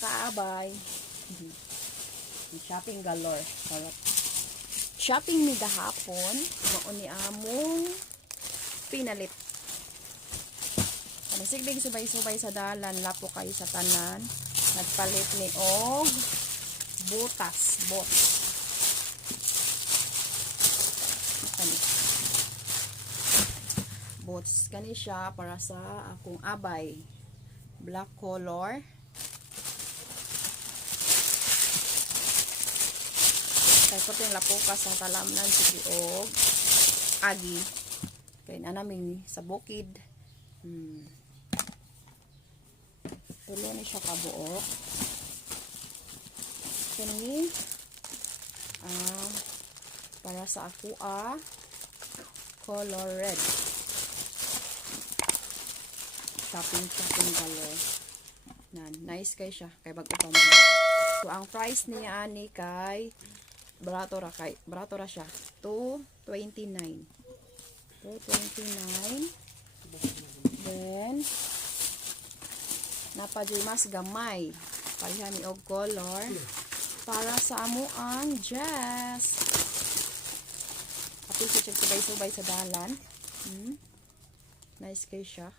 kaabay. Shopping galore. Shopping mi gahapon. Maon ni among pinalit. Ano sigbig subay-subay sa dalan, lapo kayo sa tanan. Nagpalit ni og butas, bot. Bots kani siya para sa akong abay. Black color. Kaya ko yung lapuka sa talamnan sige og agi. Kaya na namin sa bukid. Tulo ni siya kabuok. Kani para sa ako color red. Shopping color. Nice kay siya kay bag-o pa man. So ang price niya ani kay barato ra siya. 229. 229. Then napadyoy mas gamay. Parihan ni og color para sa amo ang dress. Ato siya subay-subay sa dalan. Nice kay siya.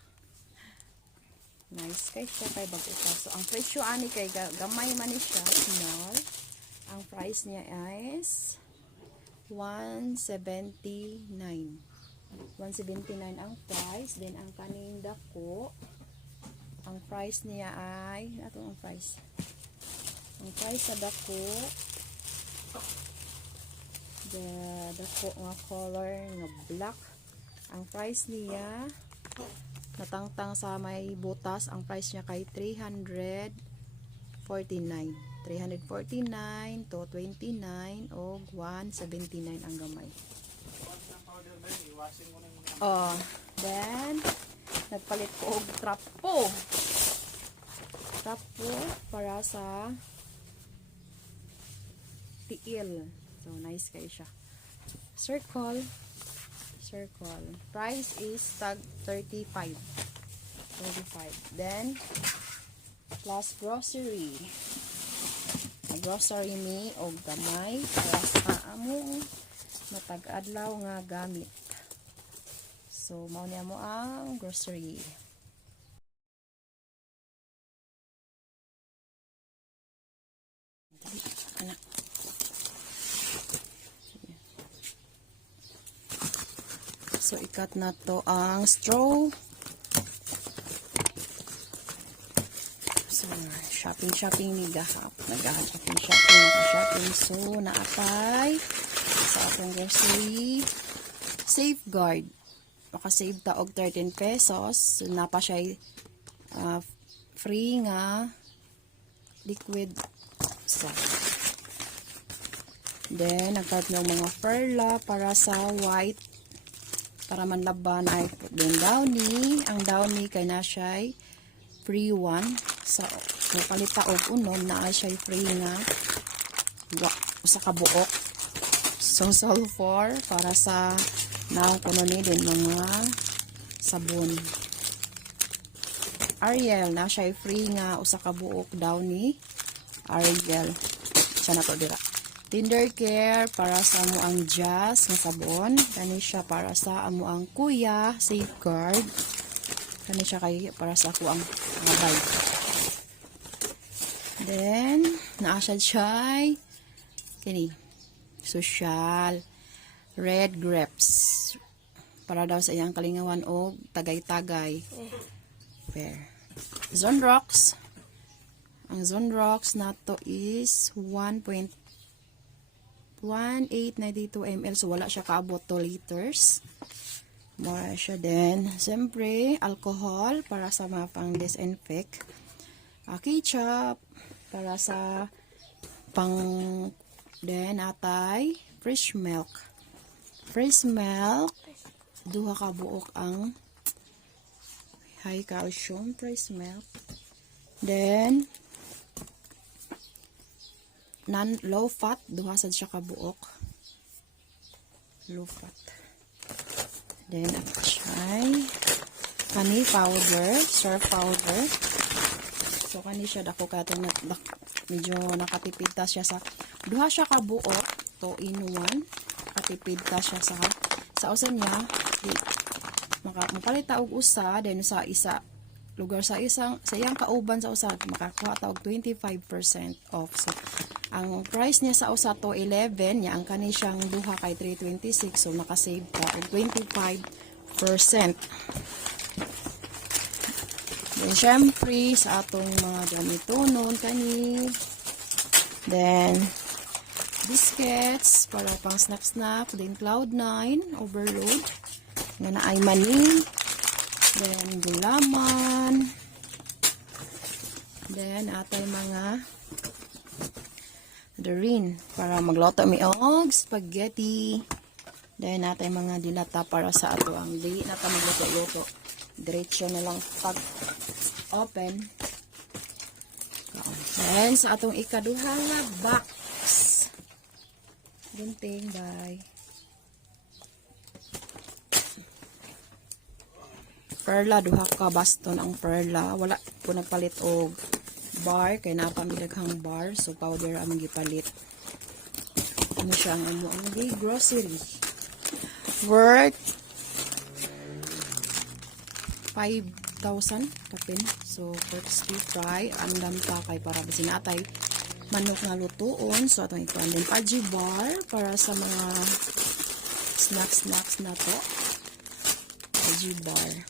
Nice kay siya kay bag-o pa. So ang presyo ani kay gamay man ni siya, small. Ang price niya is 179. 179 ang price. Then ang kaning dako, ang price niya ay ato ang price. Ang price sa dako, dako nga color nga black. Ang price niya natangtang sa may butas, ang price niya kay 349. 349 to 29 o 179 ang gamay. Then nagpalit ko og trapo para sa tiil. So nice kay siya. Circle. Price is tag 35. Then plus grocery. Grocery mi og gamay para sa among matag-adlaw nga gamit. So mao niya mo ang grocery. So ikat na to ang straw. So shopping ni gahap. Nag-shopping. So naapay sa atong grocery. Safeguard. Maka-save ta og 13 pesos. So napa siya free nga liquid soap. Then nagkat ng mga perla para sa white, para manlaban ay then downy. Ang downy kay na siya free one. So palita og unom na siya free nga usa ka buok. So sulfur para sa naong kuno ni din mga sabon. Ariel na siya free nga usa ka buok downy. Ariel siya na to dira. Tender care para sa amo ang jazz nga sabon. Kani siya para sa amo ang kuya safeguard. Kani siya kay para sa ako ang Abai. Then naasad siya kini social red grapes para daw sa iyang kalingawan o tagay-tagay. Zone rocks. Ang zone rocks nato is 1.1892 ml. So wala siya kaabot 2 liters. Mura siya din. Siyempre, alcohol para sa mga pang disinfect. Ketchup para sa pang then atay fresh milk. Duha ka buok ang high calcium fresh milk. Then low fat, duha sad siya ka buok. Low fat. Then chai honey powder, surf powder. So kani siya dako katong medyo nakatipid ta siya sa duha siya ka buok, 2 in 1. Katipid ta siya sa usa niya mapalit ta og usa, then sa isa lugar sa iyang kauban sa usa makakuha ta og 25% off. So ang price niya sa usa to 11 niya, ang kani siyang duha kay 326, so nakasave ka og 25%. Then syempre sa atong mga gamitonon kani, then biscuits para pang snack, then Cloud9 overload nga na ay mani, then gulaman, then atay mga darin para magluto mi og spaghetti, then atay mga dilata para sa ato ang di na ta magluto-luto, diretso na lang pag open. Then sa atong ikaduha nga box, gunting by perla, duha ka baston ang perla. Wala po nagpalit og bar kay napamidaghang bar, so powder ang gipalit. Ano siya ang grocery worth 5,000 kapin. So first we try ang damta kay para bisin atay manok nga lutuon. So atong ikuan din paji bar para sa mga snacks na to, paji bar.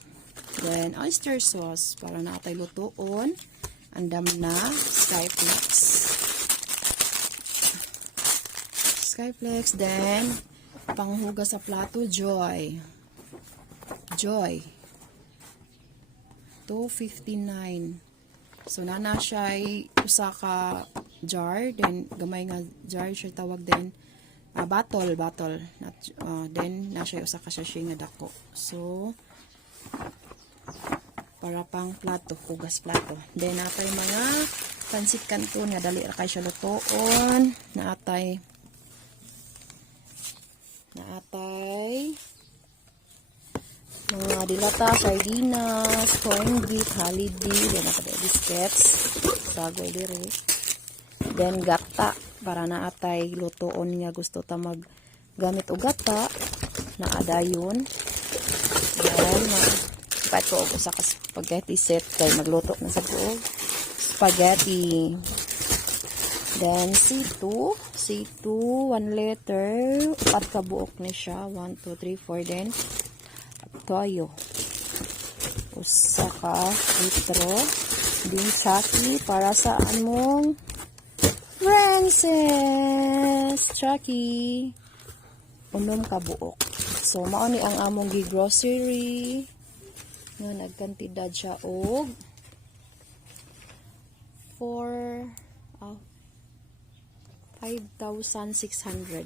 Then oyster sauce para na atay lutuon. Andam na Skyflex, then panghugas sa plato Joy 259. So nana siya usa ka jar, then gamay nga jar siya tawag, din bottle then na siya usa ka sachet nga dako. So para pang plato, hugas plato. Then natay mga pansit canton nga dali ra kay siya lutoon. Natay mga dilata, sardinas, corned beef, holiday, then natay biscuits, sagoy dire. Then gata para naatay lutoon nga gusto ta mag gamit og gata, naadayon. Then pat ko og usa ka spaghetti set kay magluto na sa buog spaghetti. Then C2 1 liter, 4 ka buok ni siya, 1 2 3 4. Then toyo usa ka litro, din Chucky para sa among Frances Chucky, 6 ka buok. So mao ni ang among gi-grocery nga nagkantidad siya og 5,600.